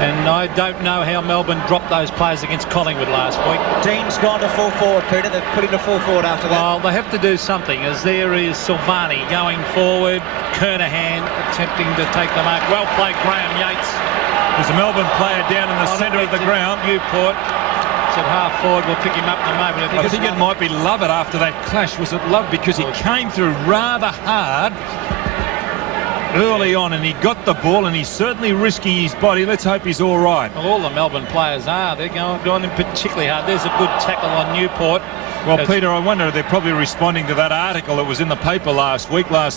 And I don't know how Melbourne dropped those players against Collingwood last week. Dean's gone to full forward, Peter. They've put him to full forward after that. Well, they have to do something, as there is Silvani going forward, Kernahan attempting to take the mark. Well played, Graham Yates. There's a Melbourne player down in the centre of the ground. Newport. It's at half forward. We'll pick him up in a moment. I think it might be Lovett after that clash. Was it Love? Because he came through rather hard early on, and he got the ball, and he's certainly risking his body. Let's hope he's all right. Well, all the Melbourne players are. They're going in particularly hard. There's a good tackle on Newport. Well, Peter, I wonder, they're probably responding to that article that was in the paper last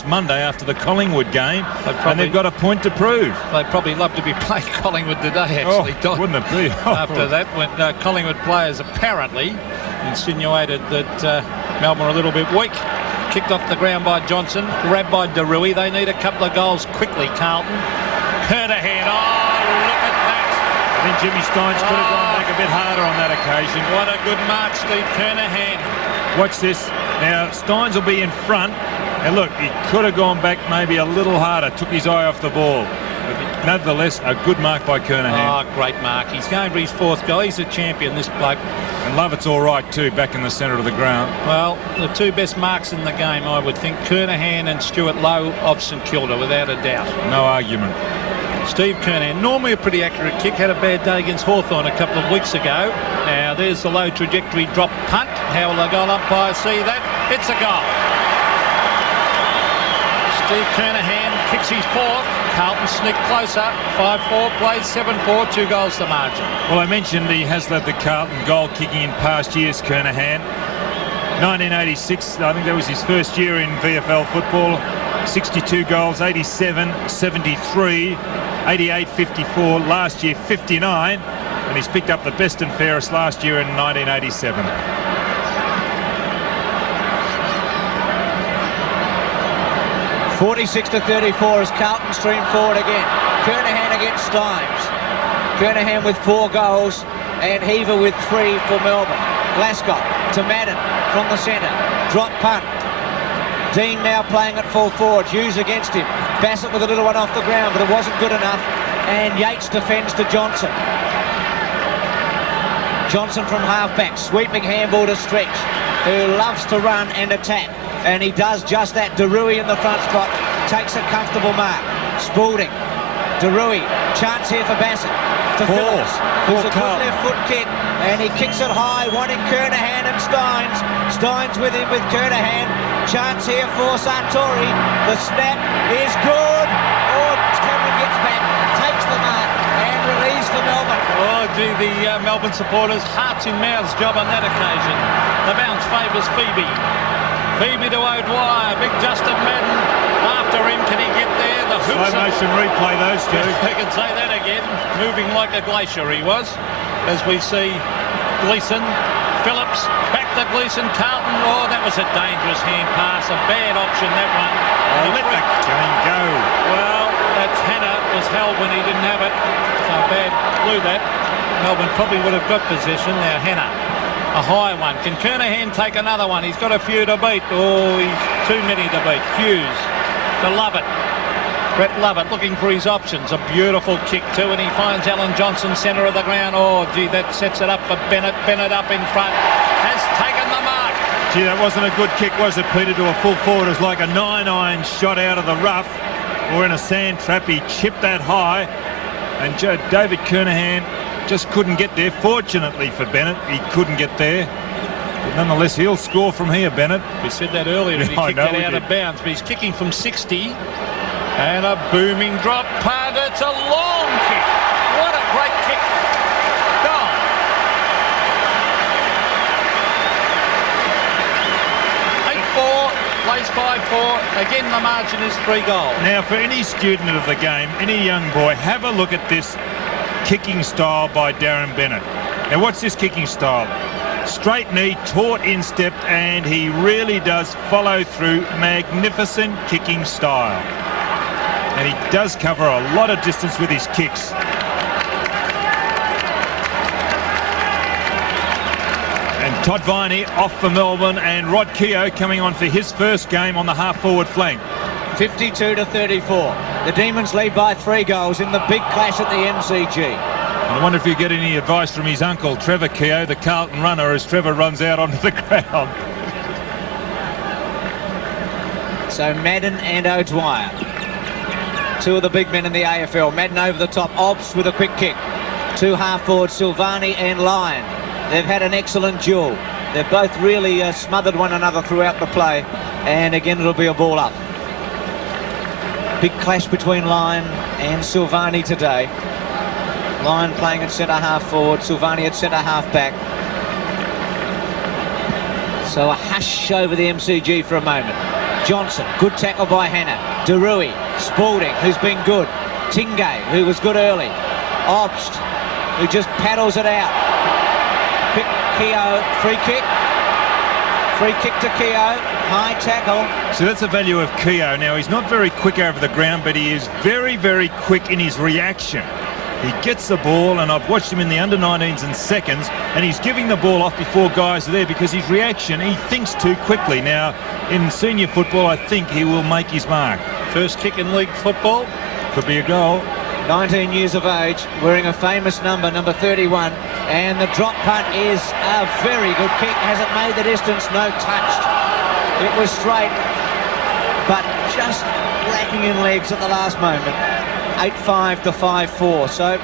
Monday after the Collingwood game, and they've got a point to prove. They'd probably love to be playing Collingwood today, actually. Oh, wouldn't it be? After that, when Collingwood players apparently insinuated that Melbourne were a little bit weak. Kicked off the ground by Johnson, grabbed by DeRuy. They need a couple of goals quickly, Carlton. Kernahan, oh, look at that. I think Jimmy Steins could have gone back a bit harder on that occasion. What a good mark, Steve Kernahan. Watch this. Now, Steins will be in front. And look, he could have gone back maybe a little harder, took his eye off the ball. But nevertheless, a good mark by Kernahan. Oh, great mark. He's going for his fourth goal. He's a champion, this bloke. And Lovett's all right too, back in the centre of the ground. Well, the two best marks in the game, I would think, Kernahan and Stuart Lowe of St Kilda, without a doubt. No argument. Steve Kernahan, normally a pretty accurate kick, had a bad day against Hawthorn a couple of weeks ago. Now, there's the low trajectory drop punt. How will the goal umpire see that? It's a goal. Steve Kernahan kicks his fourth. Carlton sneak closer. 5-4, plays 7-4, 2 goals to margin. Well, I mentioned he has led the Carlton goal kicking in past years, Kernahan. 1986, I think that was his first year in VFL football. 62 goals, 87, 73, 88, 54, last year 59, and he's picked up the best and fairest last year in 1987. (46-34) as Carlton stream forward again. Kernahan against Steins. Kernahan with 4 goals and Heaver with 3 for Melbourne. Glasgow to Madden from the centre. Drop punt. Dean now playing at full forward. Hughes against him. Bassett with a little one off the ground, but it wasn't good enough. And Yates defends to Johnson. Johnson from halfback, sweeping handball to Stretch, who loves to run and attack. And he does just that. DeRuy in the front spot takes a comfortable mark. Spalding. DeRuy. Chance here for Bassett. To Phillips. Who's a good left foot kick. And he kicks it high, wanting Kernahan and Steins. Steins with him with Kernahan. Chance here for Sartori. The snap is good. Oh, Cameron gets back, takes the mark, and relieves for Melbourne. Oh, gee, the Melbourne supporters, hearts in mouths job on that occasion. The bounce favours Phoebe. Phoebe to O'Dwyer. Big Justin Madden after him. Can he get there? The hoops. Slow motion replay, those two. I can say that again. Moving like a glacier he was. As we see Gleeson, Phillips, back to Gleeson, Carlton. Oh, that was a dangerous hand pass. A bad option, that one. Oh, let that game go. Well, that's Hannah was held when he didn't have it. So bad blew that. Melbourne probably would have got possession. Now Hannah. A high one. Can Kernahan take another one? He's got a few to beat. Oh, he's too many to beat. Hughes to Lovett. Brett Lovett looking for his options. A beautiful kick too, and he finds Alan Johnson centre of the ground. Oh, gee, that sets it up for Bennett. Bennett up in front. Has taken the mark. Gee, that wasn't a good kick, was it, Peter, to a full forward? It was like a 9-iron shot out of the rough or in a sand trap. He chipped that high, and David Kernahan just couldn't get there. Fortunately for Bennett, he couldn't get there. But nonetheless, he'll score from here, Bennett. We said that earlier, that he kicked it out of bounds, but he's kicking from 60. And a booming drop punt. It's a long kick. What a great kick. Goal. Plays 5-4. Again, the margin is 3 goals. Now, for any student of the game, any young boy, have a look at this kicking style by Darren Bennett. Now, what's this kicking style? Straight knee, taut instep, and he really does follow through. Magnificent kicking style. And he does cover a lot of distance with his kicks. And Todd Viney off for Melbourne, and Rod Keogh coming on for his first game on the half-forward flank. 52-34. The Demons lead by 3 goals in the big clash at the MCG. I wonder if you get any advice from his uncle, Trevor Keogh, the Carlton runner, as Trevor runs out onto the ground. So Madden and O'Dwyer, 2 of the big men in the AFL. Madden over the top, Obbs with a quick kick. 2 half forwards, Silvani and Lyon. They've had an excellent duel. They've both really smothered one another throughout the play. And again, it'll be a ball up. Big clash between Lyon and Silvani today. Lyon playing at centre half forward, Silvani at centre half back. So a hush over the MCG for a moment. Johnson, good tackle by Hannah. Derui, Spalding, who's been good. Tingay, who was good early. Obst, who just paddles it out. Keogh, free kick. Free kick to Keogh, high tackle. So that's the value of Keogh. Now, he's not very quick over the ground, but he is very, very quick in his reaction. He gets the ball, and I've watched him in the under-19s and seconds, and he's giving the ball off before guys are there because his reaction, he thinks too quickly. Now, in senior football, I think he will make his mark. First kick in league football. Could be a goal. 19 years of age, wearing a famous number 31, and the drop punt is a very good kick. Has it made the distance? No, touched. It was straight, but just lacking in legs at the last moment. 8-5 to 5-4. So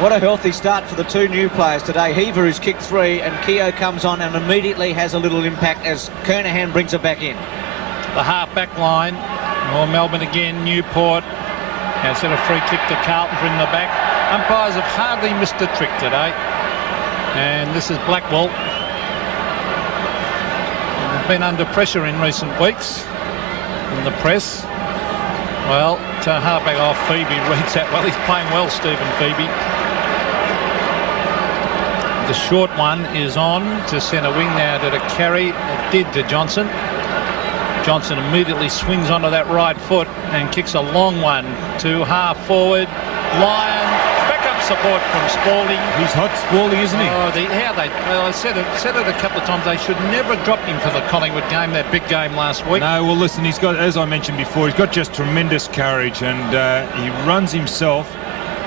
what a healthy start for the 2 new players today. Heaver, who's kicked 3, and Keogh comes on and immediately has a little impact as Kernahan brings it back in. The half-back line. More Melbourne again. Newport has had a free kick to Carlton from the back. Umpires have hardly missed a trick today. And this is Blackwell. They've been under pressure in recent weeks in the press. Well, to halfback off, Phoebe reads that well. He's playing well, Stephen Phoebe. The short one is on to centre wing now to carry. It did to Johnson. Johnson immediately swings onto that right foot and kicks a long one to half forward. Lyon, backup support from Spalding. He's hot, Spalding, isn't he? Oh, I said it a couple of times. They should never drop him for the Collingwood game, that big game last week. No, well, listen, he's got, as I mentioned before, he's got just tremendous courage, and he runs himself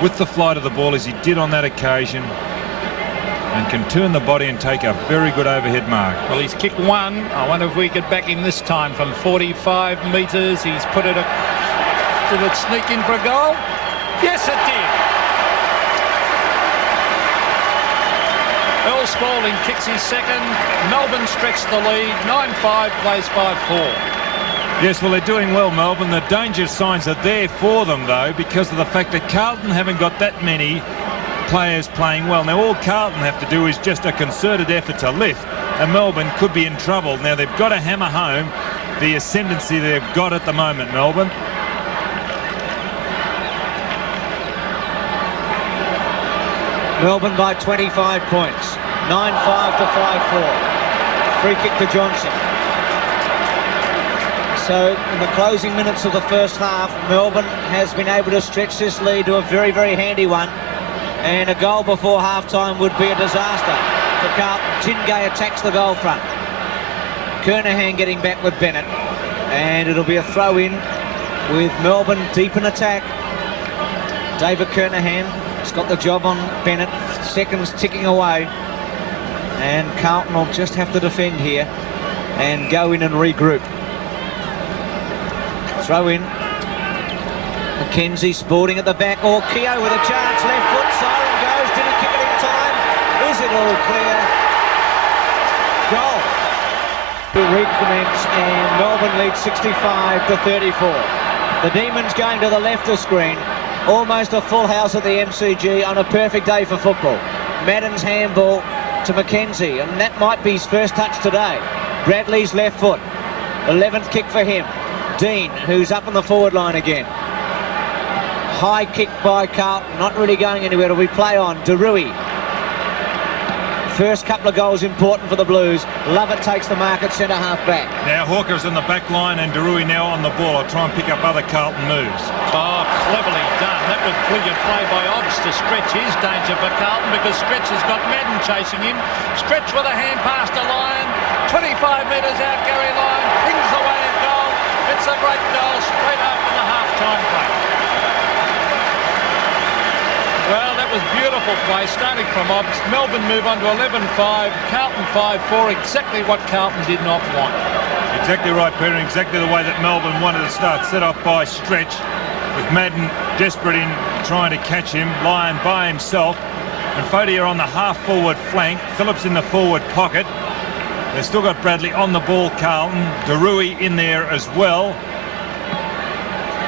with the flight of the ball as he did on that occasion, and can turn the body and take a very good overhead mark. Well, he's kicked 1. I wonder if we could back him this time from 45 metres. He's put it. Did it sneak in for a goal? Yes, it did. Earl Spalding kicks his second. Melbourne stretched the lead. 9-5 plays 5-4. Yes, well, they're doing well, Melbourne. The danger signs are there for them, though, because of the fact that Carlton haven't got that many players playing well. Now, all Carlton have to do is just a concerted effort to lift, and Melbourne could be in trouble. Now, they've got to hammer home the ascendancy they've got at the moment, Melbourne. Melbourne by 25 points. 9-5 to 5-4. Free kick to Johnson. So in the closing minutes of the first half, Melbourne has been able to stretch this lead to a very, very handy one. And a goal before half-time would be a disaster for Carlton. Tingay attacks the goal front. Kernahan getting back with Bennett. And it'll be a throw-in with Melbourne deep in attack. David Kernahan has got the job on Bennett. Seconds ticking away. And Carlton will just have to defend here and go in and regroup. Throw in. McKenzie, Spalding at the back, or Keogh with a chance, left foot, siren goes, did he kick it in time? Is it all clear? Goal. To recommence, and Melbourne leads 65 to 34. The Demons going to the left of screen, almost a full house at the MCG on a perfect day for football. Madden's handball to McKenzie, and that might be his first touch today. Bradley's left foot, 11th kick for him. Dean, who's up on the forward line again. High kick by Carlton, not really going anywhere. We play on. Derui. First couple of goals important for the Blues. Lovett takes the mark at centre half back. Now Hawker's in the back line and Derui now on the ball. I'll try and pick up other Carlton moves. Oh, cleverly done. That was brilliant play by Obbs to stretch his danger for Carlton, because Stretch has got Madden chasing him. Stretch with a hand pass to Lyon. 25 metres out, Gary Lyon pings away at goal. It That's a great goal straight after the half-time break. Well, that was beautiful play, starting from Obbs. Melbourne move on to 11-5, Carlton 5-4, exactly what Carlton did not want. Exactly right, Peter, exactly the way that Melbourne wanted to start. Set off by Stretch, with Madden desperate in trying to catch him. Lyon by himself. And Fodier on the half-forward flank. Phillips in the forward pocket. They've still got Bradley on the ball, Carlton. Darui in there as well.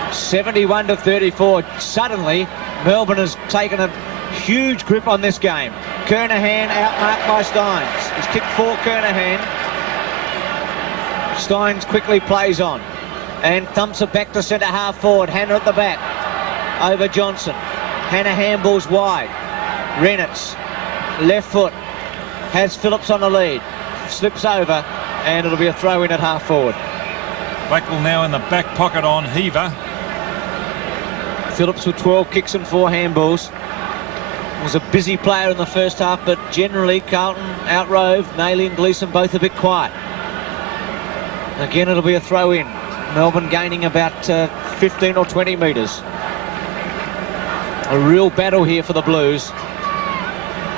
71-34. Suddenly, Melbourne has taken a huge grip on this game. Kernahan outmarked by Steins. He's kicked for Kernahan. Steins quickly plays on and thumps it back to centre half forward. Hannah at the back over Johnson. Hannah handballs wide. Rennitz left foot has Phillips on the lead, slips over, and it'll be a throw in at half forward. Blackwell now in the back pocket on Heaver. Phillips with 12 kicks and 4 handballs. Was a busy player in the first half, but generally Carlton outrove. Naily and Gleeson both a bit quiet. Again, it'll be a throw in. Melbourne gaining about 15 or 20 metres. A real battle here for the Blues.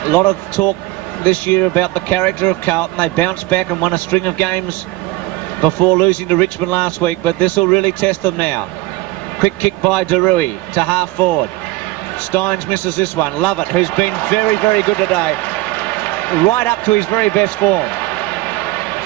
A lot of talk this year about the character of Carlton. They bounced back and won a string of games before losing to Richmond last week, but this will really test them now. Quick kick by Darui to half forward. Steins misses this one. Lovett, who's been very, very good today, right up to his very best form.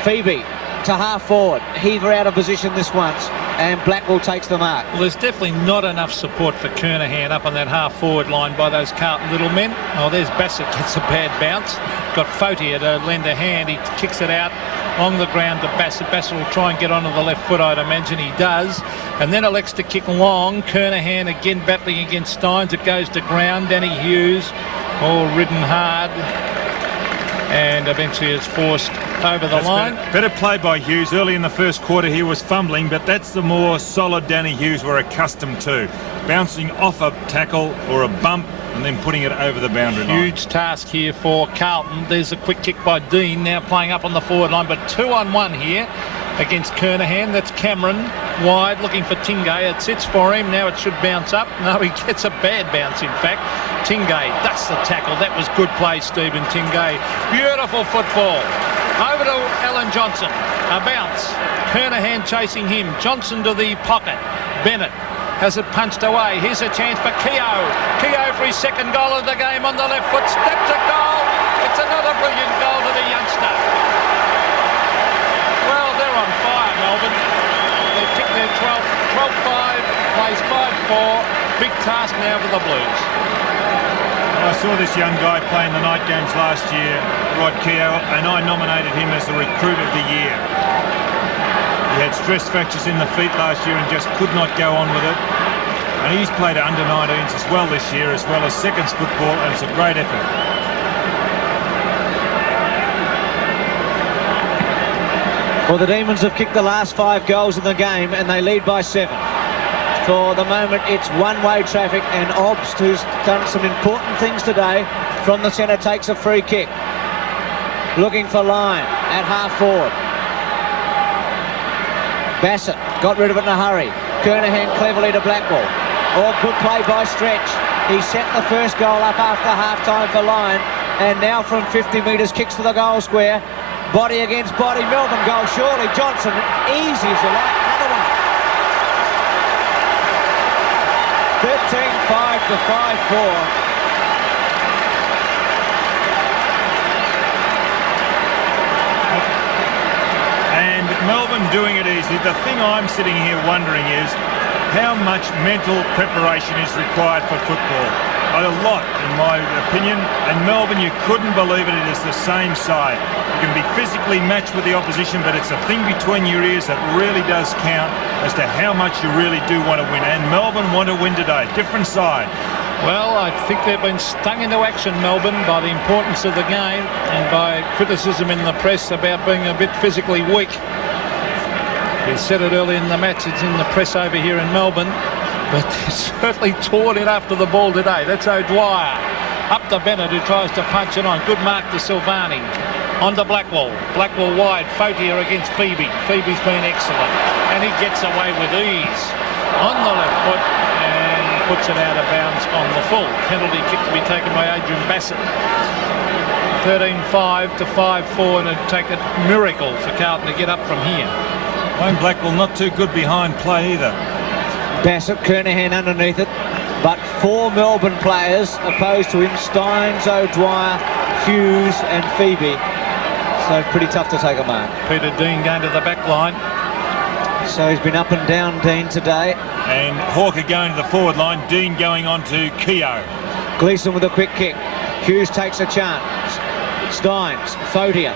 Phoebe to half forward. Heaver out of position this once, and Blackwell takes the mark. Well, there's definitely not enough support for Kernahan up on that half-forward line by those Carlton little men. Oh, there's Bassett, gets a bad bounce. Got Fodier to lend a hand. He kicks it out on the ground to Bassett. Bassett will try and get onto the left foot, I'd imagine he does. And then elects to kick long. Kernahan again battling against Steins. It goes to ground. Danny Hughes, all ridden hard, and eventually is forced over the line. Better play by Hughes. Early in the first quarter he was fumbling, but that's the more solid Danny Hughes we're accustomed to. Bouncing off a tackle or a bump and then putting it over the boundary line. Huge task here for Carlton. There's a quick kick by Dean, now playing up on the forward line, but 2-on-1 here against Kernahan. That's Cameron wide looking for Tingay. It sits for him. Now it should bounce up. No, he gets a bad bounce, in fact. Tingay dusts the tackle. That was good play, Stephen Tingay. Beautiful football. Over to Alan Johnson. A bounce. Kernahan chasing him. Johnson to the pocket. Bennett has it punched away. Here's a chance for Keogh. Keogh for his second goal of the game on the left foot. Steps a goal. It's another brilliant goal to the youngster. Well, they're on fire, Melbourne. They picked their 12-5, plays 5-4. Big task now for the Blues. I saw this young guy playing the night games last year, Rod Keogh, and I nominated him as the recruit of the year. He had stress fractures in the feet last year and just could not go on with it. And he's played under 19s as well this year, as well as seconds football, and it's a great effort. Well, the Demons have kicked the last 5 goals in the game and they lead by 7. For the moment, it's one-way traffic, and Obbs, who's done some important things today, from the centre takes a free kick. Looking for Lyon at half-forward. Bassett got rid of it in a hurry. Kernahan cleverly to Blackwell. Oh, good play by Stretch. He set the first goal up after half-time for Lyon, and now from 50 metres kicks to the goal square. Body against body. Melbourne goal surely. Johnson, easy as you like. Another one. 13-5 to 5-4. And Melbourne doing it easy. The thing I'm sitting here wondering is how much mental preparation is required for football. A lot, in my opinion. And Melbourne, you couldn't believe it. It is the same side. You can be physically matched with the opposition, but it's the thing between your ears that really does count as to how much you really do want to win. And Melbourne want to win today. Different side. Well, I think they've been stung into action, Melbourne, by the importance of the game and by criticism in the press about being a bit physically weak. He said it early in the match. It's in the press over here in Melbourne. But they certainly tore it after the ball today. That's O'Dwyer. Up to Bennett, who tries to punch it on. Good mark to Silvani. On to Blackwell. Blackwell wide. Fautier against Phoebe. Phoebe's been excellent. And he gets away with ease. On the left foot and puts it out of bounds on the full. Penalty kick to be taken by Adrian Bassett. 13-5 to 5-4, and it'd take a miracle for Carlton to get up from here. Wayne Blackwell not too good behind play either. Bassett, Kernahan underneath it, but 4 Melbourne players opposed to him: Steins, O'Dwyer, Hughes and Phoebe. So pretty tough to take a mark. Peter Dean going to the back line. So he's been up and down, Dean, today. And Hawker going to the forward line. Dean going on to Keogh. Gleeson with a quick kick. Hughes takes a chance. Steins, Fautier.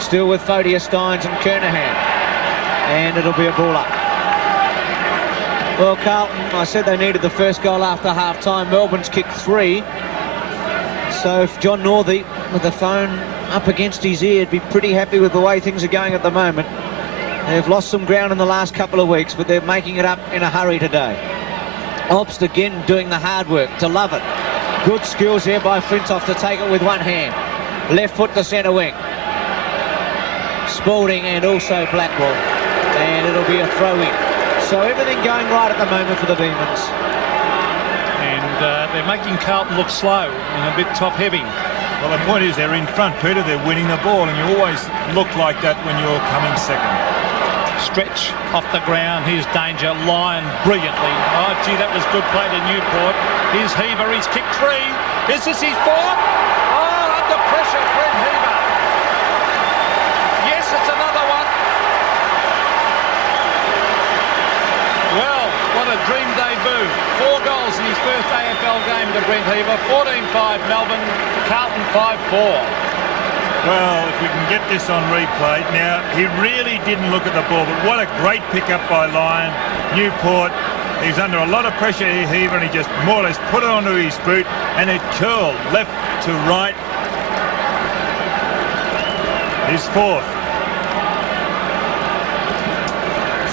Still with Fautier, Steins and Kernahan. And it'll be a ball up. Well, Carlton, I said they needed the first goal after half-time. Melbourne's kicked 3. So if John Northey, with the phone up against his ear, would be pretty happy with the way things are going at the moment. They've lost some ground in the last couple of weeks, but they're making it up in a hurry today. Obst again doing the hard work, to love it. Good skills here by Flintoff to take it with one hand. Left foot to centre wing. Spalding and also Blackwell. And it'll be a throw-in. So everything going right at the moment for the Demons. And they're making Carlton look slow and a bit top-heavy. Well, the point is they're in front, Peter. They're winning the ball, and you always look like that when you're coming second. Stretch off the ground. Here's danger. Lyon brilliantly. Oh, gee, that was good play to Newport. Here's Heaver. He's kicked 3. Is this his 4th? Oh, under pressure, Brent Heaver. Yes, it's another one. Well, what a dream debut. 4 goals in his first AFL game to Brent Heaver. 14-5 Melbourne. Carlton 5-4. Well, if we can get this on replay. Now, he really didn't look at the ball, but what a great pick-up by Lyon. Newport, he's under a lot of pressure here, Heaver, and he just more or less put it onto his boot, and it curled left to right. His 4th.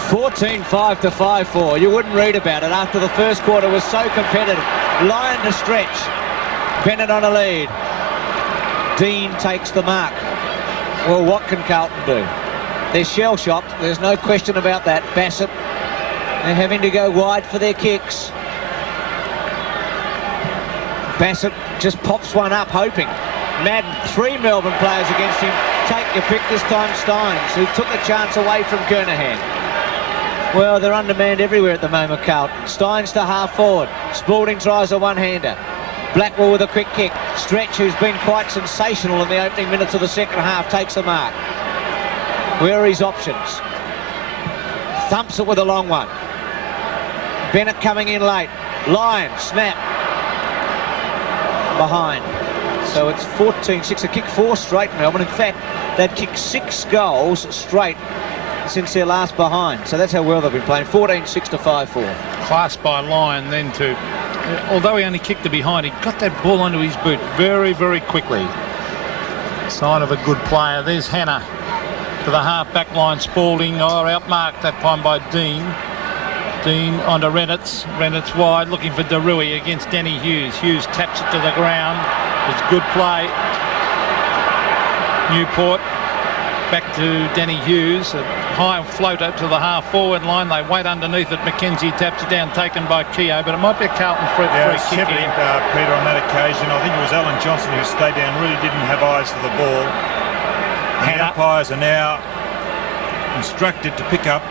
14-5 to 5-4. You wouldn't read about it after the first quarter was so competitive. Lyon to Stretch. Bennett on a lead. Dean takes the mark. Well, what can Carlton do? They're shell-shocked. There's no question about that. Bassett, they're having to go wide for their kicks. Bassett just pops one up, hoping. Madden, 3 Melbourne players against him. Take your pick, this time Steins, who took a chance away from Kernahan. Well, they're undermanned everywhere at the moment, Carlton. Steins to half forward. Spalding tries a one-hander. Blackwell with a quick kick. Stretch, who's been quite sensational in the opening minutes of the second half, takes the mark. Where are his options? Thumps it with a long one. Bennett coming in late. Lyon, snap. Behind. So it's 14-6. A kick 4 straight, Melbourne. In fact, they'd kicked 6 goals straight since their last behind. So that's how well they've been playing. 14-6 to 5-4. Class by Lyon then to... Although he only kicked it behind, he got that ball onto his boot very, very quickly. Sign of a good player. There's Hannah to the half-back line. Spalding, outmarked that time by Dean. Dean onto Reynolds. Reynolds wide, looking for Darui against Denny Hughes. Hughes taps it to the ground. It's good play. Newport back to Denny Hughes. A high floater to the half-forward line. They wait underneath it. McKenzie taps it down, taken by Keogh, but it might be a Carlton free kick in. Peter, on that occasion. I think it was Alan Johnson who stayed down, really didn't have eyes for the ball. And the umpires are now instructed to pick up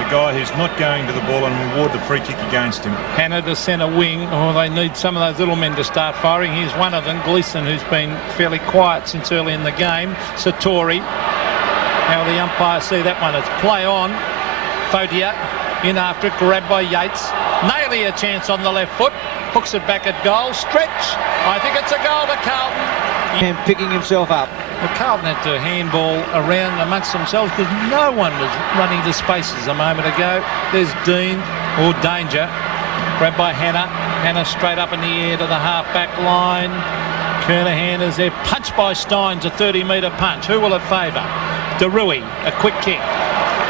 the guy who's not going to the ball and reward the free kick against him. Hannah to centre wing. Oh, they need some of those little men to start firing. Here's one of them, Gleeson, who's been fairly quiet since early in the game. Satori. How will the umpire see that one? It's play on. Fautier in after it, grabbed by Yates. Naily a chance on the left foot. Hooks it back at goal. Stretch. I think it's a goal to Carlton. And picking himself up. Well, Carlton had to handball around amongst themselves because no one was running to spaces a moment ago. There's Dean, or danger. Grabbed by Hannah. Hannah straight up in the air to the half-back line. Kernahan is there. Punched by Steins, a 30-metre punch. Who will it favour? Darui, a quick kick.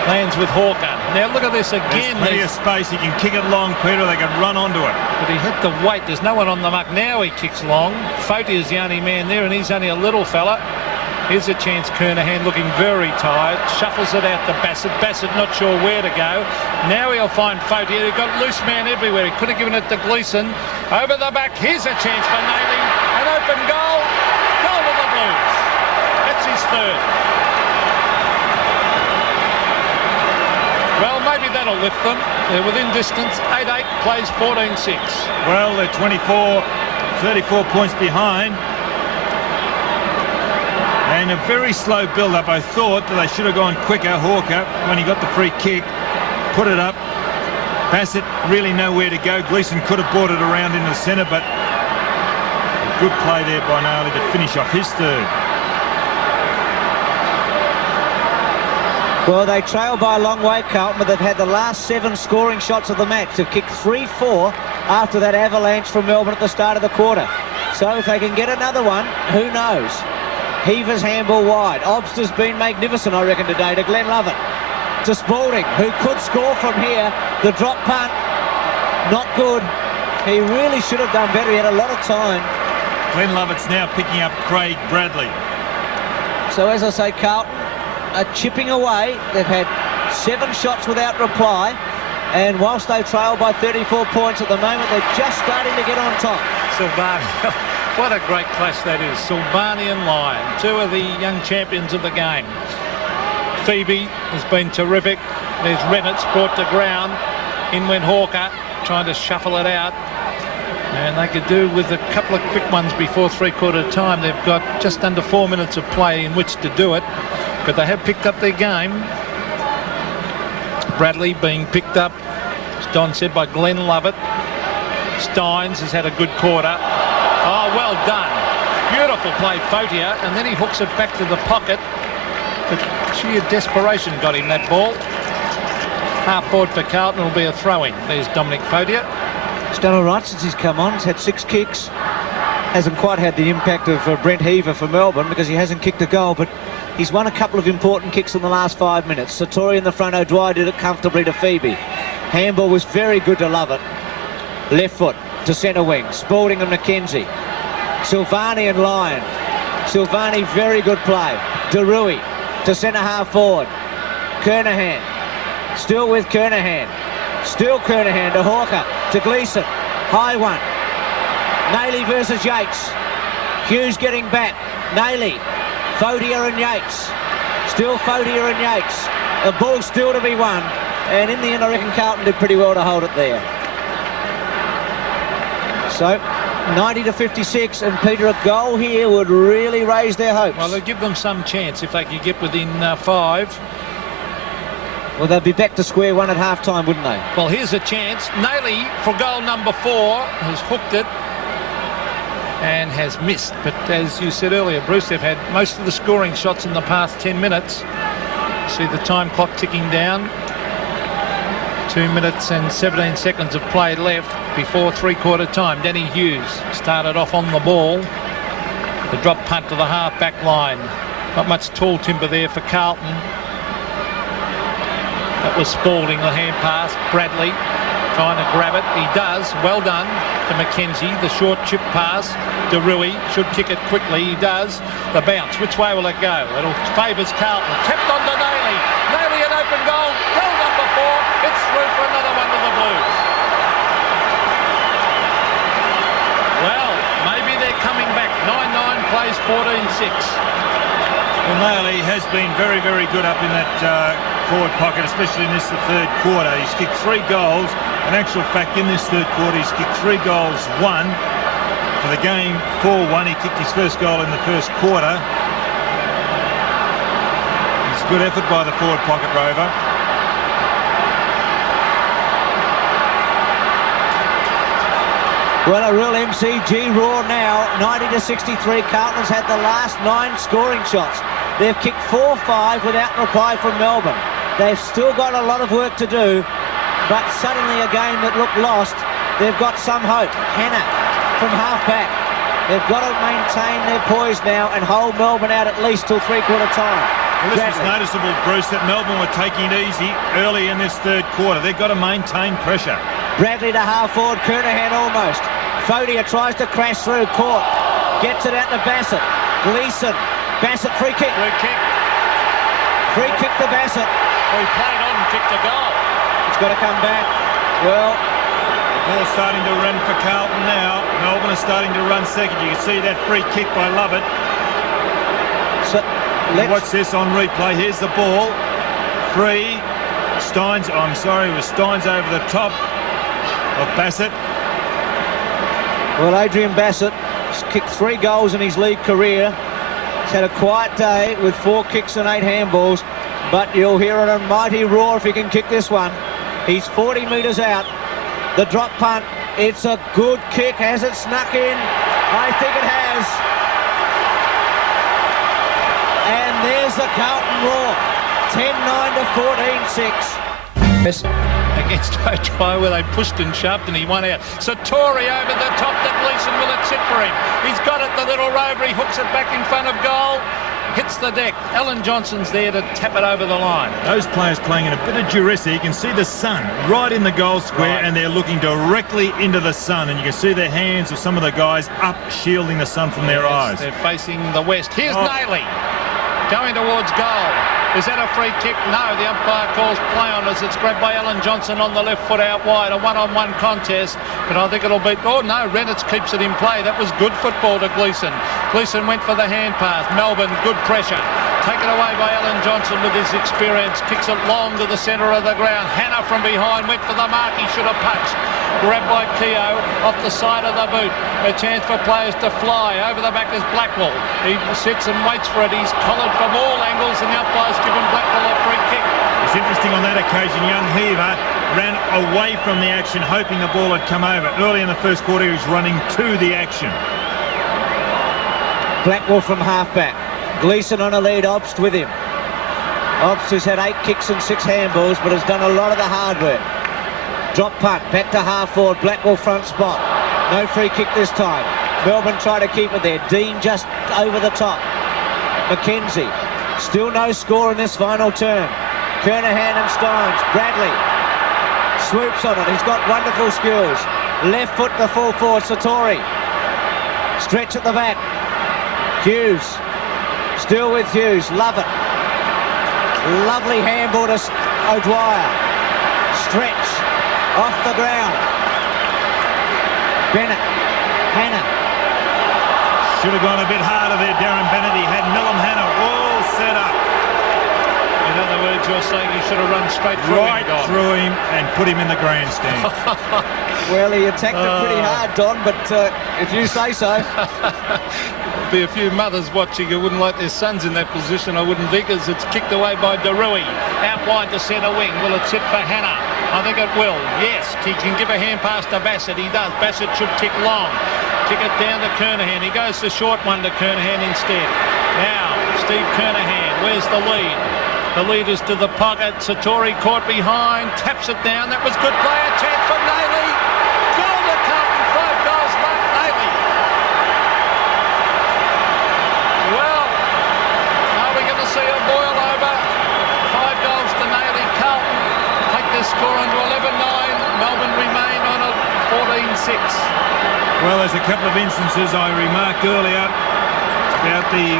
Lands with Hawker. Now look at this again. There's plenty of space. He can kick it long, Peter. They can run onto it. But he had to wait. There's no one on the muck. Now he kicks long. Fautier's the only man there, and he's only a little fella. Here's a chance. Kernahan looking very tired. Shuffles it out to Bassett. Bassett not sure where to go. Now he'll find Fotier. He's got loose man everywhere. He could have given it to Gleeson. Over the back. Here's a chance for Naley. An open goal. Goal to the Blues. That's his third. Well, maybe that'll lift them. They're within distance. 8-8 plays 14-6. Well, they're 34 points behind. And a very slow build-up. I thought that they should have gone quicker. Hawker, when he got the free kick, put it up. Bassett really nowhere to go. Gleeson could have brought it around in the centre, but a good play there by Naley to finish off his third. Well, they trail by a long way, Carlton, but they've had the last 7 scoring shots of the match. They've kicked 3-4 after that avalanche from Melbourne at the start of the quarter. So if they can get another one, who knows? Heaver's handball wide. Obster's been magnificent, I reckon, today to Glenn Lovett. To Spalding, who could score from here. The drop punt, not good. He really should have done better. He had a lot of time. Glenn Lovett's now picking up Craig Bradley. So as I say, Carlton are chipping away. They've had 7 shots without reply. And whilst they trail by 34 points at the moment, they're just starting to get on top. Silvani. What a great clash that is. Silvani and Lyon, 2 of the young champions of the game. Phoebe has been terrific. There's Reynolds brought to ground. In went Hawker, trying to shuffle it out. And they could do with a couple of quick ones before three-quarter time. They've got just under 4 minutes of play in which to do it. But they have picked up their game. Bradley being picked up, as Don said, by Glenn Lovett. Steins has had a good quarter. Oh, well done. Beautiful play, Fotier, and then he hooks it back to the pocket. But sheer desperation got him that ball. Half forward for Carlton will be a throw-in. There's Dominic Fotier. He's done all right since he's come on. He's had 6 kicks. Hasn't quite had the impact of Brent Heaver for Melbourne because he hasn't kicked a goal, but he's won a couple of important kicks in the last 5 minutes. Satori in the front. O'Dwyer did it comfortably to Phoebe. Handball was very good to Lovett. Left foot to centre wing. Spalding and McKenzie. Silvani and Lyon. Silvani, very good play. DeRui to centre half forward. Kernahan. Still with Kernahan. Still Kernahan to Hawker. To Gleeson. High one. Naley versus Yates. Hughes getting back. Naley. Fotier and Yates. Still Fotier and Yates. The ball still to be won. And in the end, I reckon Carlton did pretty well to hold it there. So, 90-56, and Peter, a goal here would really raise their hopes. Well, they'll give them some chance if they could get within 5. Well, they'd be back to square one at half-time, wouldn't they? Well, here's a chance. Naley, for goal number 4, has hooked it and has missed. But as you said earlier, Bruce, they've had most of the scoring shots in the past 10 minutes. See the time clock ticking down. 2 minutes and 17 seconds of play left before three-quarter time. Danny Hughes started off on the ball. The drop punt to the half-back line. Not much tall timber there for Carlton. That was Spalding, the hand pass. Bradley trying to grab it. He does. Well done to McKenzie. The short chip pass. DeRui should kick it quickly. He does. The bounce. Which way will it go? It'll favours Carlton. Kept on to Naley. Naley an open goal. Well number 4. It's through for another one to the Blues. Well, maybe they're coming back. 9-9 plays 14-6. Well, Naley has been very, very good up in that forward pocket, especially in this the third quarter. He's kicked 3 goals. In actual fact, in this third quarter, he's kicked 3 goals, 1. For the game, 4-1. He kicked his first goal in the first quarter. It's a good effort by the forward pocket rover. Well, a real MCG roar now. 90-63. Carlton's had the last 9 scoring shots. They've kicked 4-5 without reply from Melbourne. They've still got a lot of work to do, but suddenly a game that looked lost, they've got some hope. Hannah from half-back. They've got to maintain their poise now and hold Melbourne out at least till three-quarter time. Well, this was noticeable, Bruce, that Melbourne were taking it easy early in this third quarter. They've got to maintain pressure. Bradley to half-forward. Kernahan almost. Fotier tries to crash through. Caught. Gets it out to Bassett. Gleeson Bassett, free kick. Free kick. Free kick to Bassett. Well, he played on and kicked a goal. It's got to come back. Well, The ball's starting to run for Carlton now. Melbourne is starting to run second. You can see that free kick by Lovett. so Watch this on replay. Here's the ball. Free. Steins, I'm sorry, it was Steins over the top of Bassett. Well, Adrian Bassett has kicked 3 goals in his league career. He's had a quiet day with 4 kicks and 8 handballs, but you'll hear a mighty roar if he can kick this one. He's 40 metres out. The drop punt, it's a good kick. Has it snuck in? I think it has. And there's the Carlton roar. 10-9 to 14-6. Against O'Dwyer where they pushed and shoved and he won out. Satori over the top that Gleeson will it sit for him. He's got it, the little rover, he hooks it back in front of goal. Hits the deck. Alan Johnson's there to tap it over the line. Those players playing in a bit of duress. You can see the sun right in the goal square, and they're looking directly into the sun, and you can see the hands of some of the guys up shielding the sun from their eyes. They're facing the west. Here's Nailey going towards goal. Is that a free kick? No, the umpire calls play on as it's grabbed by Alan Johnson on the left foot out wide. A one-on-one contest, but I think it'll be... Oh, no, Reynolds keeps it in play. That was good football to Gleeson. Gleeson went for the hand pass. Melbourne, good pressure. Taken away by Alan Johnson with his experience. Kicks it long to the centre of the ground. Hannah from behind went for the mark. He should have punched. Grabbed by Keogh off the side of the boot. A chance for players to fly. Over the back is Blackwell. He sits and waits for it. He's collared from all angles and the umpire's given Blackwell a free kick. It's interesting on that occasion, young Heaver ran away from the action hoping the ball had come over. Early in the first quarter he was running to the action. Blackwell from halfback. Gleeson on a lead, Obst with him. Obst has had 8 kicks and 6 handballs, but has done a lot of the hard work. Drop punt, back to half forward, Blackwell front spot. No free kick this time. Melbourne try to keep it there. Dean just over the top. McKenzie, still no score in this final turn. Kernahan and Steins. Bradley swoops on it. He's got wonderful skills. Left foot to full forward, Satori. Stretch at the back. Hughes. Still with Hughes. Love it. Lovely handball to O'Dwyer. Stretch. Off the ground. Bennett. Hannah. Should have gone a bit harder there, Darren Bennett. He had Millum Hannah all set up. In other words, you're saying he should have run straight through him, Don. Through him and put him in the grandstand. Well, he attacked it pretty hard, Don, but if you say so. There'll be a few mothers watching who wouldn't like their sons in that position, I wouldn't think, as it's kicked away by Darui. Out wide to centre wing. Will it sit for Hannah? I think it will. Yes, he can give a hand pass to Bassett. He does. Bassett should kick long. Kick it down to Kernahan. He goes the short one to Kernahan instead. Now, Steve Kernahan. Where's the lead? The lead is to the pocket. Satori caught behind. Taps it down. That was good play. A chance for Nailey. Goal to Carlton. 5 goals, Mark Nailey. Well, are we going to see a boil over? 5 goals to Nailey. Carlton take this score onto 11-9. Melbourne remain on a 14-6. Well, there's a couple of instances I remarked earlier about the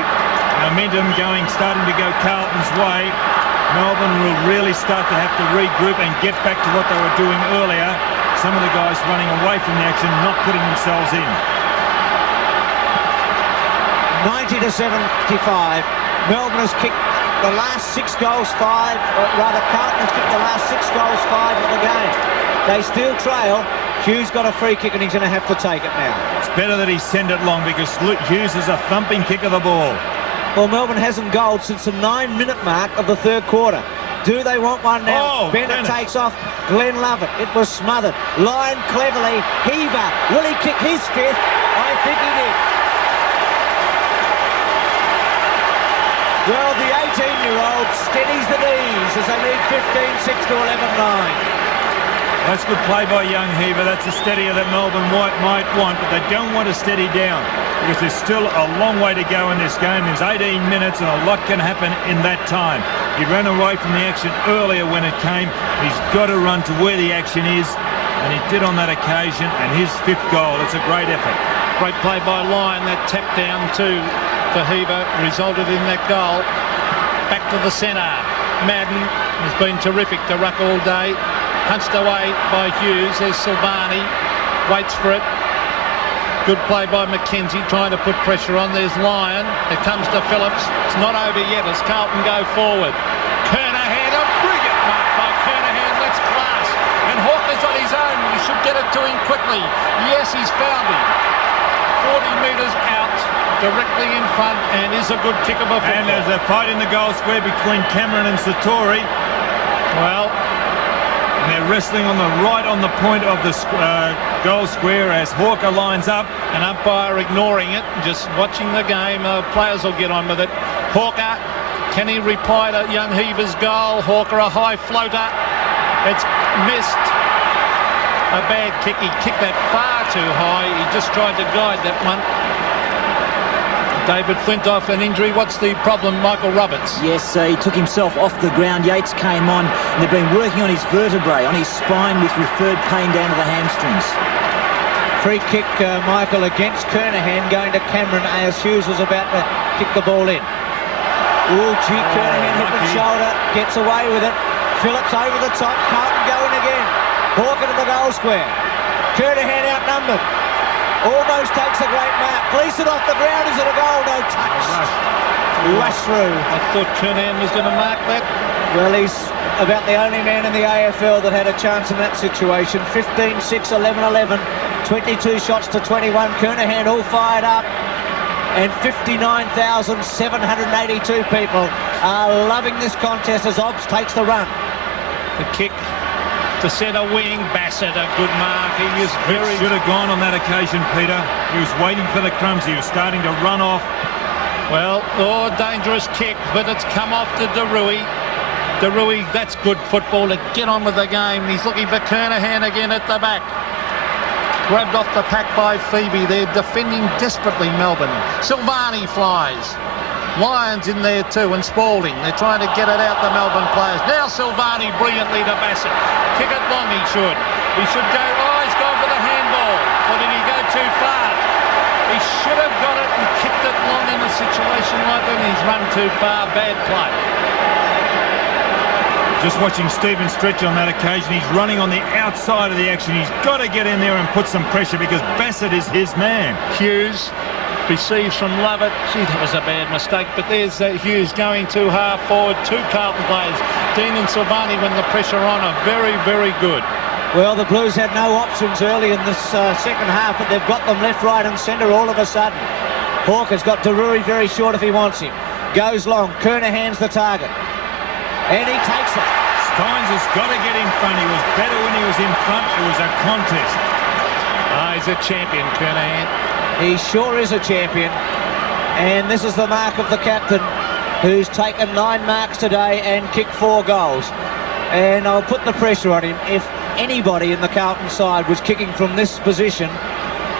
momentum starting to go Carlton's way. Melbourne will really start to have to regroup and get back to what they were doing earlier. Some of the guys running away from the action, not putting themselves in. 90 to 75. Melbourne has kicked the last 6 goals, 5, or rather Carlton has kicked the last 6 goals, 5 of the game. They still trail. Hughes got a free kick and he's going to have to take it now. It's better that he send it long because Hughes is a thumping kick of the ball. Well, Melbourne hasn't goaled since the 9-minute mark of the third quarter. Do they want one now? Bennett takes off. Glenn Lovett. It was smothered. Line cleverly. Heaver. Will he kick his 5th? I think he did. Well, the 18-year-old steadies the knees as they lead 15-6 to 11-9. That's good play by young Heaver. That's a steadier that Melbourne might want, but they don't want to steady down because there's still a long way to go in this game. There's 18 minutes and a lot can happen in that time. He ran away from the action earlier when it came. He's got to run to where the action is, and he did on that occasion, and his 5th goal. It's a great effort. Great play by Lyon. That tap down to for Heber resulted in that goal. Back to the centre. Madden has been terrific to ruck all day. Punched away by Hughes. There's Silvani. Waits for it. Good play by McKenzie, trying to put pressure on. There's Lyon. It comes to Phillips. It's not over yet as Carlton go forward. Kernahan, a brilliant mark by Kernahan. That's class. And Hawker's on his own. You should get it to him quickly. Yes, he's found him. 40 metres out, directly in front, and is a good kick of a football. And there's a fight in the goal square between Cameron and Satori. Well, and they're wrestling on the right on the point of the goal square as Hawker lines up. an umpire ignoring it, just watching the game. Players will get on with it. Hawker, can he reply to young Heber's goal? Hawker, a high floater. It's missed. A bad kick. He kicked that far too high. He just tried to guide that one. David Flintoff, an injury. What's the problem, Michael Roberts? Yes, he took himself off the ground. Yates came on, and they've been working on his vertebrae, on his spine, with referred pain down to the hamstrings. Free kick, Michael, against Kernahan, going to Cameron as Hughes was about to kick the ball in. Oh, gee, Kernahan hip and shoulder, gets away with it. Phillips over the top, Carlton going again. Hawker to the goal square. Kernahan outnumbered. Almost takes a great mark. Gleeson off the ground. Is it a goal? No touch. Rush through. I thought Kernahan was going to mark that. Well, he's about the only man in the AFL that had a chance in that situation. 15-6, 11-11. 22 shots to 21. Kernahan all fired up. And 59,782 people are loving this contest as Obbs takes the run. The kick to centre wing. Bassett, a good mark. He is very... Should have gone on that occasion, Peter. He was waiting for the crumbs. He was starting to run off. Well, dangerous kick, but it's come off to Derui. Derui, that's good football to get on with the game. He's looking for Kernahan again at the back. Grabbed off the pack by Phoebe. They're defending desperately, Melbourne. Silvani flies. Lyons in there too, and Spalding. They're trying to get it out, the Melbourne players. Now Silvani brilliantly to Bassett. Kick it long, he should. He should go... Oh, he's gone for the handball. Or did he go too far? He should have got it and kicked it long in a situation like that. He's run too far. Bad play. Just watching Stephen stretch on that occasion. He's running on the outside of the action. He's got to get in there and put some pressure because Bassett is his man. Hughes receives from Lovett. Gee, that was a bad mistake. But there's Hughes going too half forward. Two Carlton players, Dean and Silvani, when the pressure on, are very, very good. Well, the Blues had no options early in this second half, but they've got them left, right and centre all of a sudden. Hawker's got Derui very short if he wants him. Goes long. Kernahan's the target. And he takes it. Steins has got to get in front. He was better when he was in front. It was a contest. He's a champion, Kernahan. He sure is a champion. And this is the mark of the captain, who's taken 9 marks today and kicked 4 goals. And I'll put the pressure on him. If anybody in the Carlton side was kicking from this position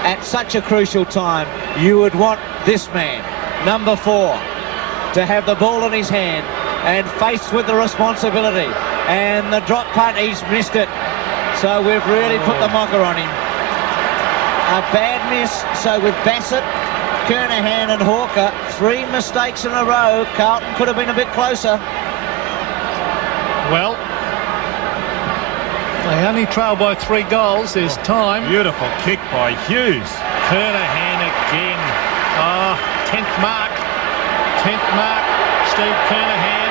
at such a crucial time, you would want this man, number 4, to have the ball in his hand and faced with the responsibility. And the drop punt, he's missed it. So we've really put the mocker on him. A bad miss. So with Bassett, Kernahan and Hawker, 3 mistakes in a row. Carlton could have been a bit closer. Well, they only trail by 3 goals. There's time. Beautiful kick by Hughes. Kernahan again. 10th mark. 10th mark. Steve Kernahan.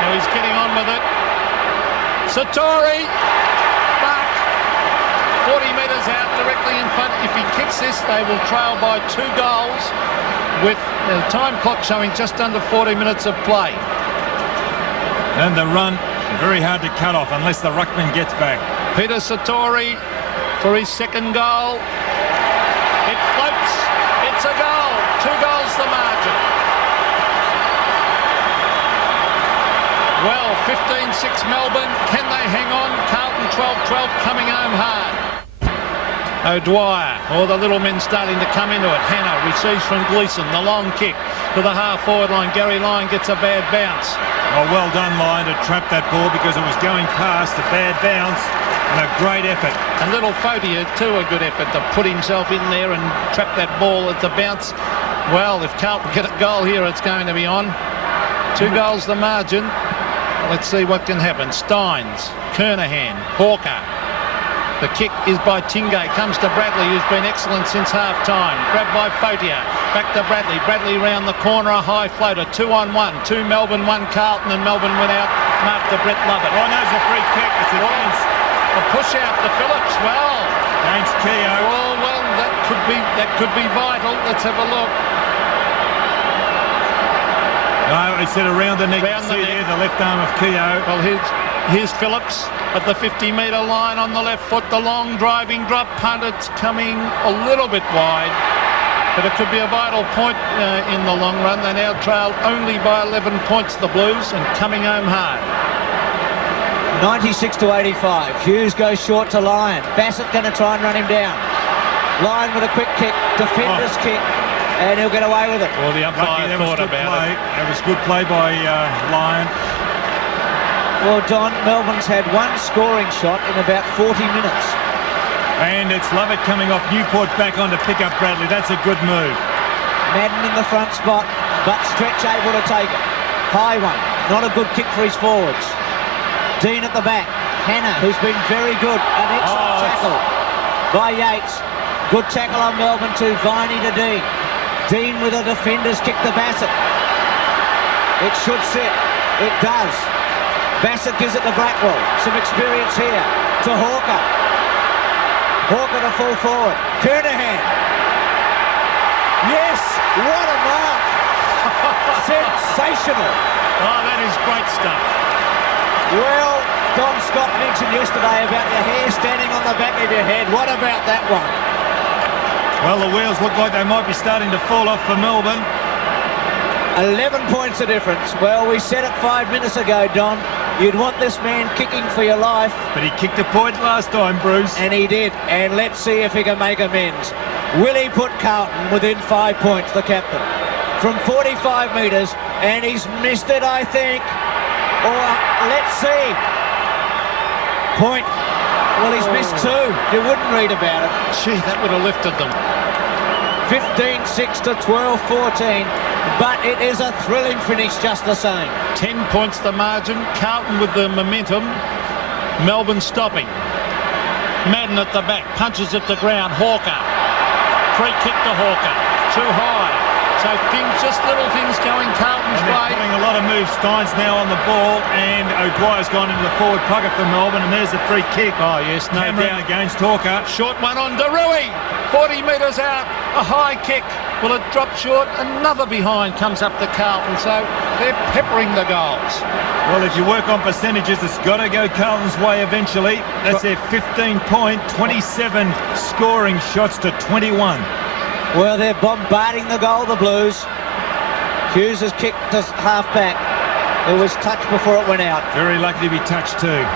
Now he's getting on with it. Satori. Mark. 40 metres out, directly in front. If he kicks this, they will trail by 2 goals with the time clock showing just under 40 minutes of play. And the run, very hard to cut off unless the ruckman gets back. Peter Satori for his second goal. It floats. It's a goal. 2 goals the margin. Well, 15-6 Melbourne. Can they hang on? Carlton 12-12 coming home hard. O'Dwyer, all the little men starting to come into it. Hannah receives from Gleeson, the long kick to the half-forward line. Gary Lyon gets a bad bounce. Oh, well done, Lyon, to trap that ball because it was going past. A bad bounce and a great effort. And little Fotier, too, a good effort to put himself in there and trap that ball at the bounce. Well, if Carlton get a goal here, it's going to be on. 2 goals the margin. Let's see what can happen. Steins, Kernahan, Hawker. The kick is by Tingay. Comes to Bradley, who's been excellent since half-time. Grabbed by Fotier. Back to Bradley. Bradley round the corner, a high floater. 2-on-1. 2 Melbourne, 1 Carlton, and Melbourne went out. Mark to Brett Lovett. Oh, no, it's a free kick. It's against... A push out to Phillips. Well, against Keogh. Oh, well, that could be vital. Let's have a look. No, he said around the neck. Around the neck. There, the left arm of Keogh. Well, here's Phillips at the 50-metre line on the left foot. The long driving drop punt. It's coming a little bit wide, but it could be a vital point in the long run. They now trail only by 11 points, the Blues, and coming home hard. 96-85. Hughes goes short to Lyon. Bassett going to try and run him down. Lyon with a quick kick. Defender's kick. And he'll get away with it. Well, the umpire thought about it. That was good play by Lyon. Well, Don, Melbourne's had 1 scoring shot in about 40 minutes. And it's Lovett coming off Newport back on to pick up Bradley. That's a good move. Madden in the front spot, but Stretch able to take it. High one. Not a good kick for his forwards. Dean at the back. Hannah, who's been very good. An excellent tackle by Yates. Good tackle on Melbourne to Viney to Dean. Dean with a defender's kick to Bassett. It should sit. It does. Bassett gives it to Blackwell. Some experience here to Hawker. Hawker to full forward. Kernahan. Yes, what a mark. Sensational. Oh, that is great stuff. Well, Don Scott mentioned yesterday about your hair standing on the back of your head. What about that one? Well, the wheels look like they might be starting to fall off for Melbourne. 11 points of difference. Well, we said it 5 minutes ago, Don. You'd want this man kicking for your life. But he kicked a point last time, Bruce. And he did. And let's see if he can make amends. Will he put Carlton within 5 points, the captain? From 45 metres, and he's missed it, I think. Or, let's see. Point. Well, he's missed 2. You wouldn't read about it. Gee, that would have lifted them. 15-6 to 12-14. But it is a thrilling finish just the same. 10 points the margin. Carlton with the momentum. Melbourne stopping. Madden at the back. Punches at the ground. Hawker. Free kick to Hawker. Too high. So just little things going Carlton's way. They're putting a lot of moves. Steins now on the ball, and O'Dwyer's gone into the forward pocket for Melbourne, and there's the free kick. Oh, yes, no Cameron doubt. against Hawker. Short one on Derui. 40 metres out. A high kick. Will it drop short? Another behind comes up to Carlton. So they're peppering the goals. Well, if you work on percentages, it's got to go Carlton's way eventually. That's their 15-point, 27 scoring shots to 21. Well, they're bombarding the goal, the Blues. Hughes has kicked to half-back. It was touched before it went out. Very lucky to be touched too.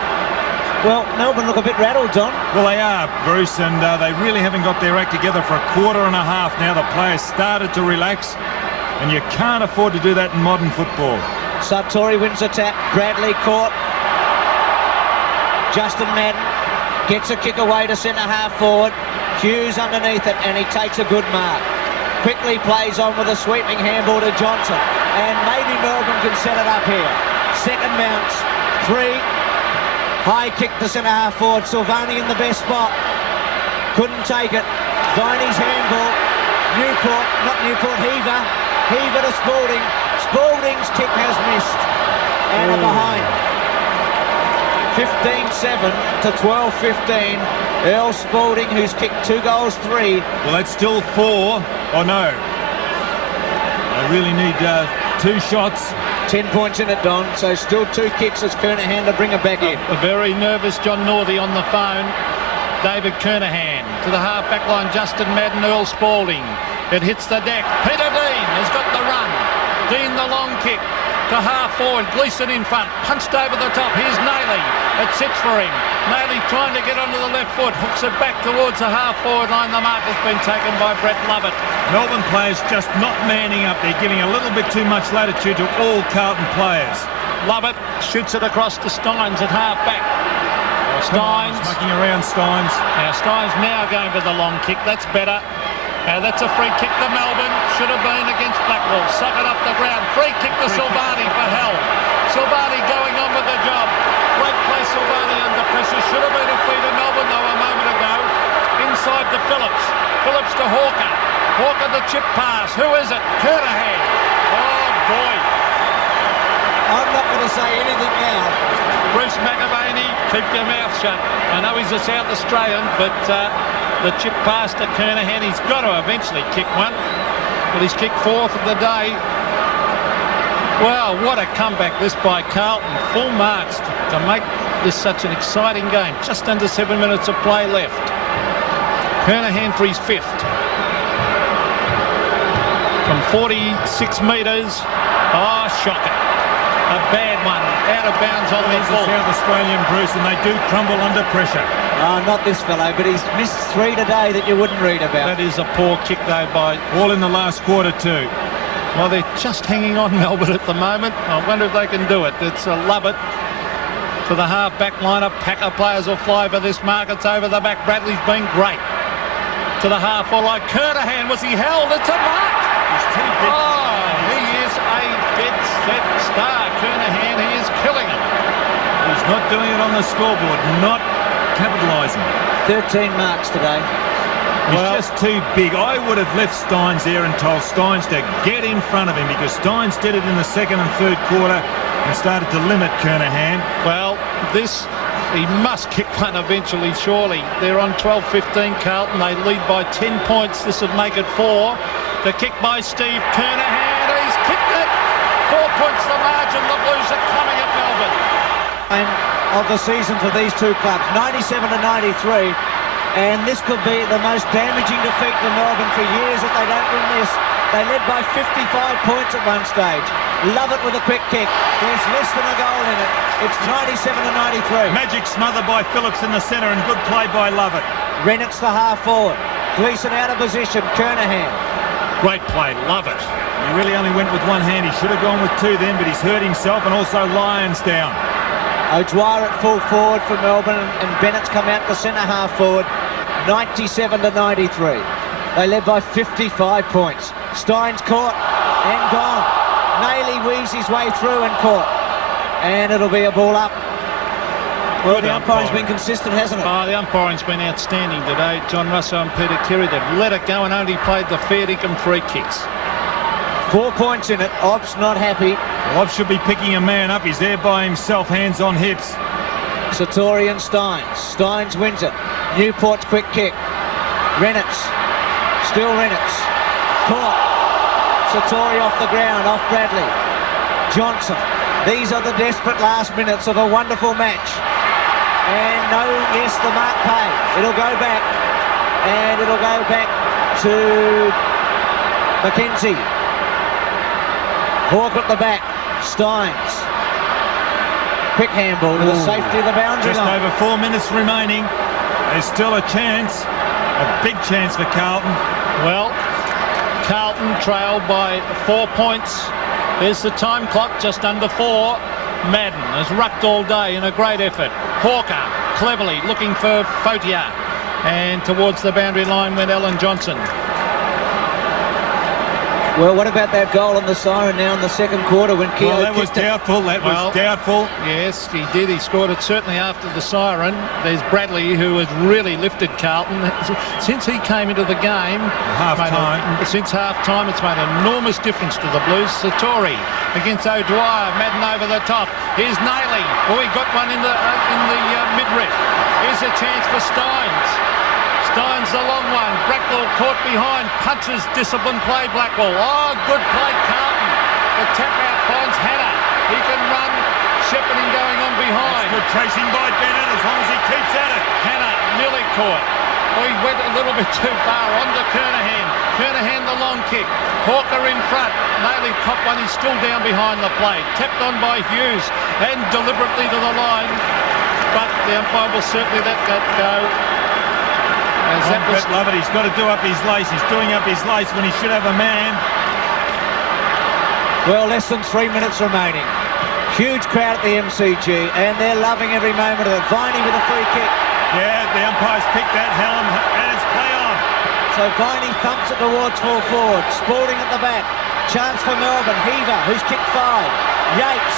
Well, Melbourne look a bit rattled, Don. Well, they are, Bruce, and they really haven't got their act together for a quarter and a half now. The players started to relax, and you can't afford to do that in modern football. Sartori wins a tap. Bradley caught. Justin Madden gets a kick away to centre-half forward. Hughes underneath it, and he takes a good mark. Quickly plays on with a sweeping handball to Johnson, and maybe Melbourne can set it up here. Second bounce. 3. High kick to centre-half forward. Silvani in the best spot. Couldn't take it. Viney's handball. Heaver. Heaver to Spalding. Spalding's kick has missed. And a behind. 15-7 to 12-15. Earl Spalding, who's kicked 2 goals, 3. Well, that's still 4. Oh, no. They really need 2 shots. 10 points in it, Don. So still 2 kicks as Kernahan to bring it back in. A very nervous John Northey on the phone. David Kernahan to the half-back line. Justin Madden, Earl Spalding. It hits the deck. Peter Dean has got the run. Dean the long kick to half-forward. Gleeson in front. Punched over the top. Here's Nayley. It sits for him. Nayley trying to get onto the left foot. Hooks it back towards the half-forward line. The mark has been taken by Brett Lovett. Melbourne players just not manning up. They're giving a little bit too much latitude to all Carlton players. Lovett shoots it across to Steins at half-back. Steins. Mucking around Steins. Now Steins now going for the long kick. That's better. That's a free kick to Melbourne. Should have been against Blackwell. Suck it up the ground. Free kick to Silvani for Hell. Silvani going on with the job. Great play, Silvani under pressure. Should have been a free to Melbourne though a moment ago. Inside to Phillips. Phillips to Hawker. Hawker the chip pass. Who is it? Kernahan. Oh boy. I'm not going to say anything now. Bruce McAvaney, keep your mouth shut. I know he's a South Australian, but the chip pass to Kernahan, he's got to eventually kick one. But he's kicked fourth of the day. Wow, what a comeback this by Carlton. Full marks to make this such an exciting game. Just under 7 minutes of play left. Kernahan for his fifth. From 46 metres. Oh, shocker. A bad one, out of bounds on the ball. South Australian, Bruce, and they do crumble under pressure. Not this fellow, but he's missed 3 today that you wouldn't read about. That is a poor kick, though, by... All in the last quarter, too. Well, they're just hanging on Melbourne at the moment. I wonder if they can do it. It's a Lovett to the half-back lineup. Packer players will fly for this mark. It's over the back. Bradley's been great. To the half-forward line. Kernahan, was he held? It's a mark! He's too big. Oh, he is a dead-set star. Kernahan, he is killing it. He's not doing it on the scoreboard, not capitalising. 13 marks today. He's just too big. I would have left Steins there and told Steins to get in front of him, because Steins did it in the second and third quarter and started to limit Kernahan. Well, he must kick one eventually, surely. They're on 12-15 Carlton. They lead by 10 points. This would make it 4. The kick by Steve Kernahan. He's kicked it. 4 points the margin. The Blues are coming at Melbourne. And of the season for these two clubs, 97 to 93. And this could be the most damaging defeat to Melbourne for years if they don't win this. They led by 55 points at one stage. Love it with a quick kick. There's less than a goal in it. It's 97 to 93. Magic smother by Phillips in the centre and good play by Lovett. Rennett's the half forward. Gleeson out of position. Kernahan. Great play. Love it. He really only went with one hand. He should have gone with two then, but he's hurt himself, and also Lyons down. O'Dwyer at full forward for Melbourne, and Bennett's come out the centre half forward. 97 to 93. They led by 55 points. Steins caught and gone. Nayley weaves his way through and caught. And it'll be a ball up. Well, the umpiring's been consistent, hasn't it? Oh, the umpiring's been outstanding today. John Russo and Peter Kerry, they've let it go and only played the fair dinkum free kicks. 4 points in it. Obbs not happy. Obbs should be picking a man up. He's there by himself, hands on hips. Satori and Steins. Steins wins it. Newport's quick kick. Rennett's. Still Rennett's. Caught. Satori off the ground, off Bradley. Johnson. These are the desperate last minutes of a wonderful match. And no, yes, the mark pay. It'll go back. And it'll go back to McKenzie. Hawke at the back. Steins. Quick handball to the safety of the boundary Just line. over 4 minutes remaining. There's still a chance. A big chance for Carlton. Well, Carlton trailed by 4 points. There's the time clock, just under 4. Madden has rucked all day in a great effort. Hawker cleverly looking for Fotia. And towards the boundary line went Alan Johnson. Well, what about that goal on the siren now in the second quarter when Keogh Well, that was doubtful. That was doubtful. Yes, he did. He scored it certainly after the siren. There's Bradley, who has really lifted Carlton. Since he came into the game, since half-time, it's made an enormous difference to the Blues. Satori against O'Dwyer. Madden over the top. Here's Nayley. Oh, he got one in the midriff. Here's a chance for Steins. Steins the long one. Blackwell caught behind. Punches disciplined play Blackwell. Oh, good play Carlton. The tap out finds Hannah. He can run. Shepherding going on behind. Good chasing by Bennett as long as he keeps at it. Hannah nearly caught. Oh, he went a little bit too far on to Kernahan. Kernahan the long kick. Hawker in front. Nayley copped one. He's still down behind the plate. Tapped on by Hughes and deliberately to the line. But the umpire will certainly let that go. Lovett, he's got to do up his lace. He's doing up his lace when he should have a man. Well, less than 3 minutes remaining. Huge crowd at the MCG, and they're loving every moment of it. Viney with a free kick. Yeah, the umpire's picked that helm, and it's play on. So So Viney thumps it towards full forward. Spalding at the back. Chance for Melbourne. Heaver, who's kicked 5. Yates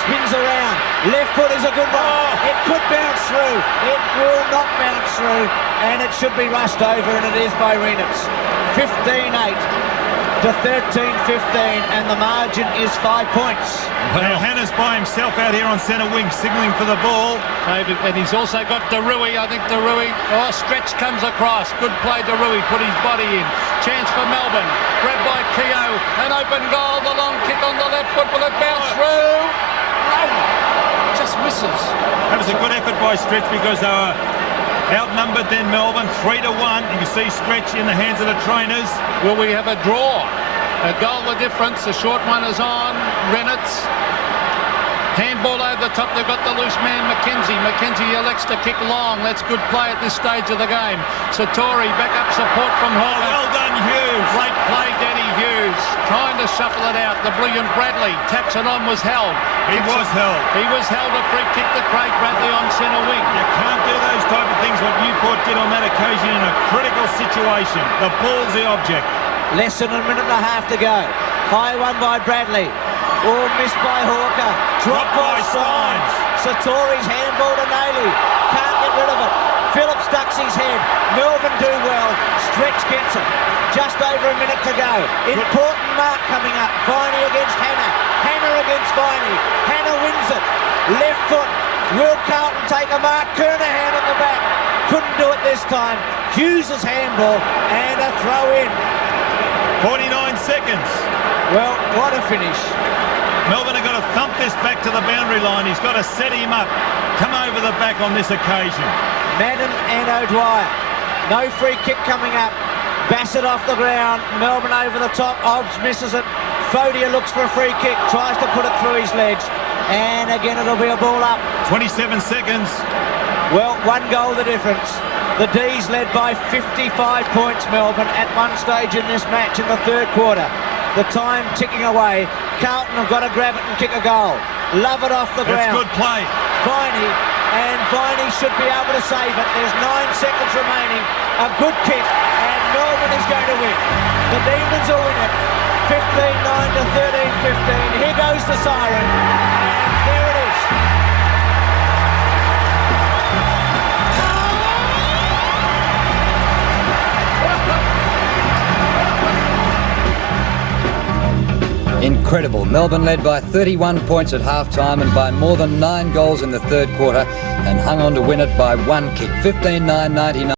spins around. Left foot is a good one. It could bounce through. It will not bounce through. And it should be rushed over, and it is by Renitz. 15-8 to 13-15, and the margin is 5 points. Now Hannah's by himself out here on centre wing, signalling for the ball. And he's also got Darui. I think Darui. Oh, stretch comes across. Good play, Darui. Put his body in. Chance for Melbourne. Grabbed by Keogh. An open goal. The long kick on the left foot. Will it bounce through? No. Just misses. That was a good effort by Stretch because they were outnumbered then Melbourne 3-1. You can see Stretch in the hands of the trainers. Will we have a draw? A goal the difference. The short one is on. Renitz. Handball over the top. They've got the loose man, McKenzie. McKenzie elects to kick long. That's good play at this stage of the game. Satori, back up support from Hall. Well done, Hughes. Great play, Danny Hughes. Trying to shuffle it out. The brilliant Bradley. Taps it on, was held. He was held. He was held. A free kick to Craig Bradley on centre wing. You can't do those type of things what Newport did on that occasion in a critical situation. The ball's the object. Less than a minute and a half to go. High one by Bradley. Oh, missed by Hawker. Dropped by Steins. Satori's handball to Naily. Can't get rid of it. Phillips ducks his head. Melbourne do well. Stretch gets it. Just over a minute to go. Important mark coming up. Viney against Hannah. Hannah against Viney. Hannah wins it. Left foot. Will Carlton take a mark? Kernahan at the back. Couldn't do it this time. Hughes' handball and a throw in. 49 seconds. Well, what a finish. Melbourne have got to thump this back to the boundary line. He's got to set him up. Come over the back on this occasion. Madden and O'Dwyer. No free kick coming up. Bassett off the ground. Melbourne over the top. Obbs misses it. Fodia looks for a free kick. Tries to put it through his legs. And again, it'll be a ball up. 27 seconds. Well, 1 goal the difference. The D's led by 55 points, Melbourne, at one stage in this match in the third quarter. The time ticking away. Carlton have got to grab it and kick a goal. Love it off the ground. That's good play. Viney, and Viney should be able to save it. There's 9 seconds remaining. A good kick, and Melbourne is going to win. The Demons will win it. 15-9 to 13-15. Here goes the siren, and there it is. Incredible. Melbourne led by 31 points at half-time and by more than 9 goals in the third quarter and hung on to win it by 1 kick. 15-9, 99.